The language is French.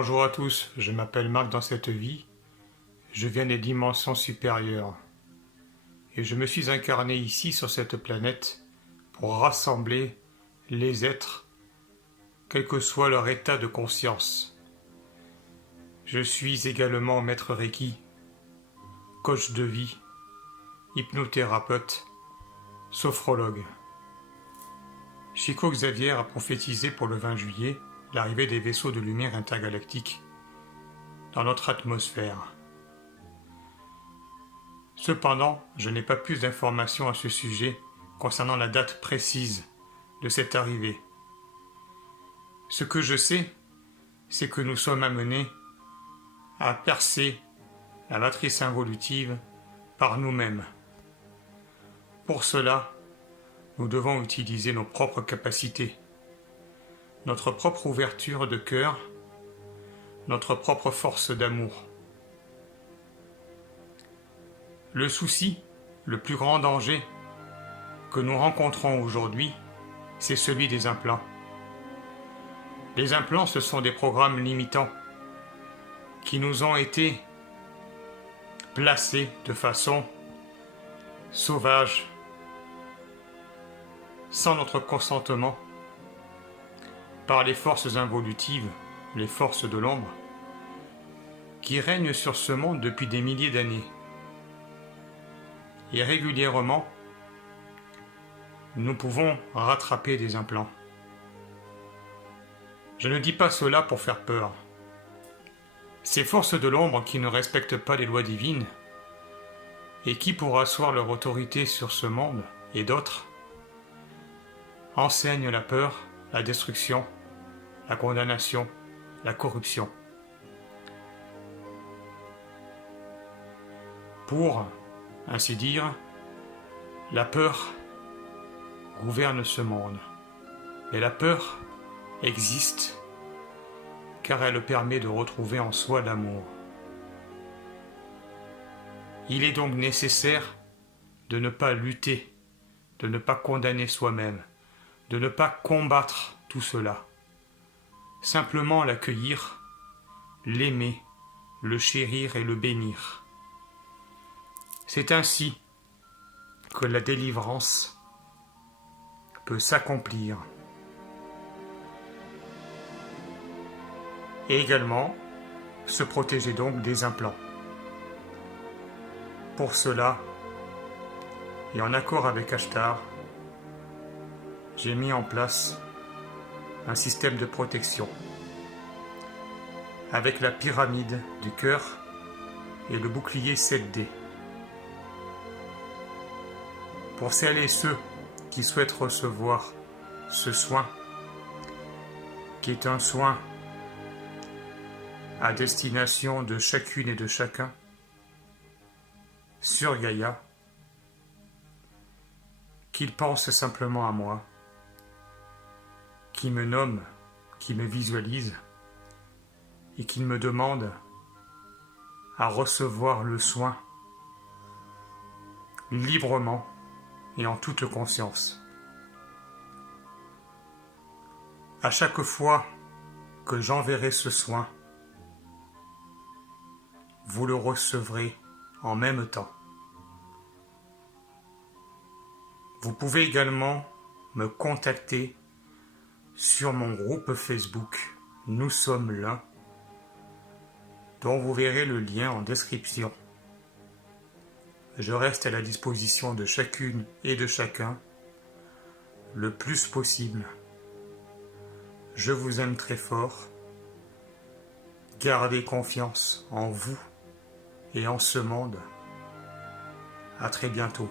Bonjour à tous, je m'appelle Marc dans cette vie, je viens des dimensions supérieures et je me suis incarné ici sur cette planète pour rassembler les êtres, quel que soit leur état de conscience. Je suis également maître Reiki, coach de vie, hypnothérapeute, sophrologue. Chico Xavier a prophétisé pour le 20 juillet l'arrivée des vaisseaux de lumière intergalactiques dans notre atmosphère. Cependant, je n'ai pas plus d'informations à ce sujet concernant la date précise de cette arrivée. Ce que je sais, c'est que nous sommes amenés à percer la matrice involutive par nous-mêmes. Pour cela, nous devons utiliser nos propres capacités, notre propre ouverture de cœur, notre propre force d'amour. Le souci, le plus grand danger que nous rencontrons aujourd'hui, c'est celui des implants. Les implants, ce sont des programmes limitants qui nous ont été placés de façon sauvage, sans notre consentement, par les forces involutives, les forces de l'ombre, qui règnent sur ce monde depuis des milliers d'années. Et régulièrement, nous pouvons rattraper des implants. Je ne dis pas cela pour faire peur. Ces forces de l'ombre qui ne respectent pas les lois divines et qui, pour asseoir leur autorité sur ce monde et d'autres, enseignent la peur, la destruction, la condamnation, la corruption. Pour ainsi dire, la peur gouverne ce monde. Et la peur existe car elle permet de retrouver en soi l'amour. Il est donc nécessaire de ne pas lutter, de ne pas condamner soi-même, de ne pas combattre tout cela. Simplement l'accueillir, l'aimer, le chérir et le bénir. C'est ainsi que la délivrance peut s'accomplir. Et également, se protéger donc des implants. Pour cela, et en accord avec Ashtar, j'ai mis en place un système de protection avec la pyramide du cœur et le bouclier 7D. Pour celles et ceux qui souhaitent recevoir ce soin, qui est un soin à destination de chacune et de chacun, sur Gaïa, qu'ils pensent simplement à moi, qui me nomme, qui me visualise, et qui me demande à recevoir le soin librement et en toute conscience. À chaque fois que j'enverrai ce soin, vous le recevrez en même temps. Vous pouvez également me contacter sur mon groupe Facebook « Nous sommes l'un » dont vous verrez le lien en description. Je reste à la disposition de chacune et de chacun le plus possible. Je vous aime très fort. Gardez confiance en vous et en ce monde. À très bientôt.